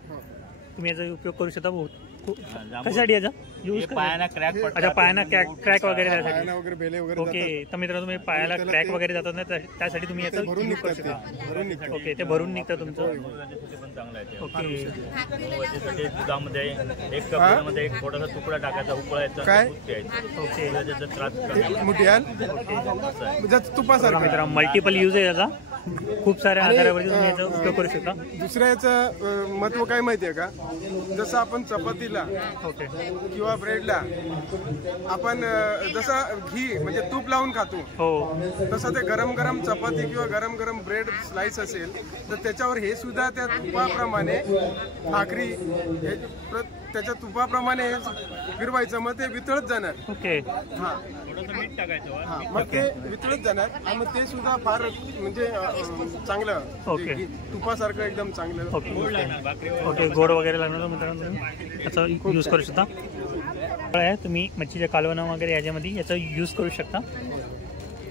तुम्ही याचा उपयोग करू शकता. बहुत कशासाठी याचा यूज. पायाना क्रॅक पडतात. अच्छा पायाना क्रॅक वगैरे त्यासाठी. ओके तर मित्रांनो तुम्ही पायाला क्रॅक वगैरे जातात ना त्यासाठी तुम्ही याचा यूज करू शकता. ओके ते भरून निघतं तुमचं. पण चांगलं आहे. ओके त्याच्यासाठी दुधामध्ये 1 कपामध्ये 1 थोडासा तुकडा टाकायचा उकळायचा. ओके त्याचा त्रास कमी. बघा मित्रांनो मल्टिपल यूज आहे याचा. खूप साऱ्या आधारावरती तुम्ही याचा उपयोग करू शकता. दुसऱ्या याचं महत्व काय माहितीये का. जसं आपण चपातीला ओके किंवा ब्रेडला आपण जसं घी म्हणजे तूप लावून खातो हो तसं ते गरम गरम चपाती किंवा गरम गरम ब्रेड स्लाइस असेल तर त्याच्यावर हे सुद्धा त्या तुपाप्रमाणे भाकरी त्याच्या तुपाप्रमाणे फिरवायचं मग ते वितळत जाणार. ओके हा मीठ टाकायचं. हा मग ते वितळत जाणार आणि मग ते सुद्धा फार म्हणजे चांगलं. ओके. तुपासारखं एकदम चांगलं. ओके ओके गोड वगैरे लागणार मित्रांनो तुम्ही याचा यूज करू शकता. आहे तुम्ही मच्छीच्या कालवणं वगैरे याच्यामध्ये याचा यूज करू शकता.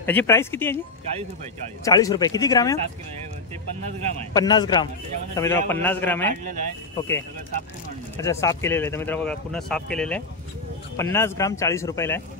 याची प्राइस किती आहे याची. 40 रुपये. 40 रुपये. किती ग्राम आहे. ते 50 ग्राम आहे. 50 ग्राम. त्याच्यामध्ये तर मित्रांनो 50 ग्राम आहे. काढलेलं आहे. ओके. सगळं साफ करून आणलेलं आहे. अच्छा, साफ केलेलं आहे. तर मित्रांनो बघा पूर्ण साफ केलेलं आहे. 50 ग्राम 40 रुपयाला आहे.